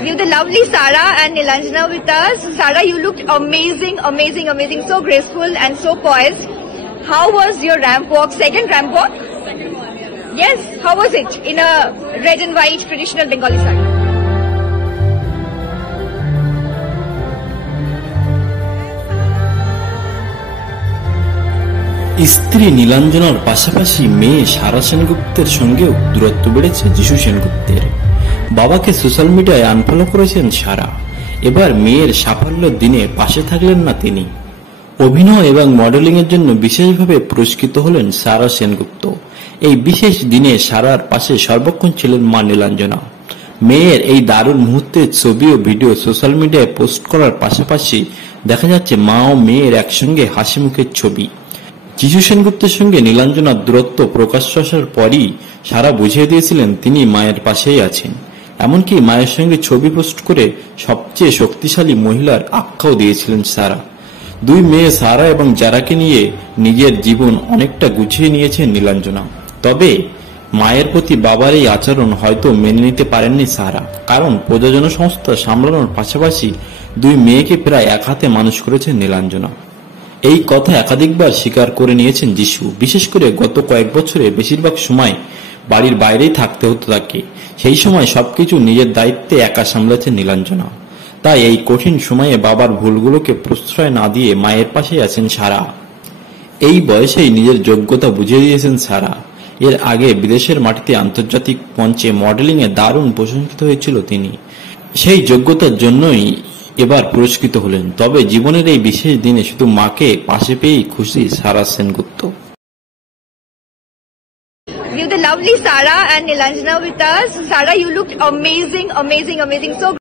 We have the lovely Sarah and Nilanjana with us. Sarah, you looked amazing, amazing, amazing. So graceful and so poised. How was your ramp walk? Second ramp walk? Second one, yeah. Yes. How was it in a red and white traditional Bengali saree? স্ত্রী নীলাঞ্জনার পাশাপাশি মেয়ে সারা সেনগুপ্তের সঙ্গেও দূরত্ব বেড়েছে যিশু সেনগুপ্তের। বাবাকে social মিডিয়ায় unfollow করেছেন সারা। এবার মেয়ের সাফল্যের দিনে পাশে থাকলেন না তিনি। অভিনয় এবং মডেলিং এর জন্য বিশেষভাবে পুরস্কৃত হলেন সারা সেনগুপ্ত। এই বিশেষ দিনে সারার পাশে সর্বক্ষণ ছিলেন মা নীলাঞ্জনা। মেয়ের এই দারুণ মুহূর্তের ছবি ও ভিডিও সোশ্যাল মিডিয়ায় পোস্ট করার পাশাপাশি দেখা যাচ্ছে মা ও মেয়ের একসঙ্গে হাসি মুখের ছবি। যিশু সেনগুপ্তের সঙ্গে নীলাঞ্জনার দূরত্ব প্রকাশ্য আসার পরই সারা বুঝিয়ে দিয়েছিলেন তিনি মায়ের পাশেই আছেন। এমনকি মায়ের সঙ্গে ছবি পোস্ট করে সবচেয়ে শক্তিশালী মহিলার আখ্যাও দিয়েছিলেন সারা। দুই মেয়ে সারা এবং যারাকে নিয়ে নিজের জীবন অনেকটা গুছিয়ে নিয়েছেন নীলাঞ্জনা। তবে মায়ের প্রতি বাবার এই আচরণ হয়তো মেনে নিতে পারেননি সারা, কারণ প্রযোজনা সংস্থা সামলানোর পাশাপাশি দুই মেয়েকে প্রায় এক হাতে মানুষ করেছেন নীলাঞ্জনা। এই কথা একাধিকবার স্বীকার করে নিয়েছেন যিশু। বিশেষ করে গত কয়েক বছরে বেশিরভাগ সময় বাড়ির বাইরেই থাকতে হতো তাকে। সেই সময় সবকিছু নিজের দায়িত্বে একা সামলাচ্ছেন নীলাঞ্জনা। তাই এই কঠিন সময়ে বাবার ভুলগুলোকে প্রশ্রয় না দিয়ে মায়ের পাশেই আছেন সারা। এই বয়সেই নিজের যোগ্যতা বুঝিয়ে দিয়েছেন সারা। এর আগে বিদেশের মাটিতে আন্তর্জাতিক মঞ্চে মডেলিং এ দারুণ প্রশংসিত হয়েছিল তিনি। সেই যোগ্যতার জন্যই এবার পুরস্কৃত হলেন। তবে জীবনের এই বিশেষ দিনে শুধু মাকে পাশে পেয়েই খুশি সারা Sengupta. We have the lovely Sarah and Nilanjana with us. Sarah, you looked amazing, amazing, amazing. So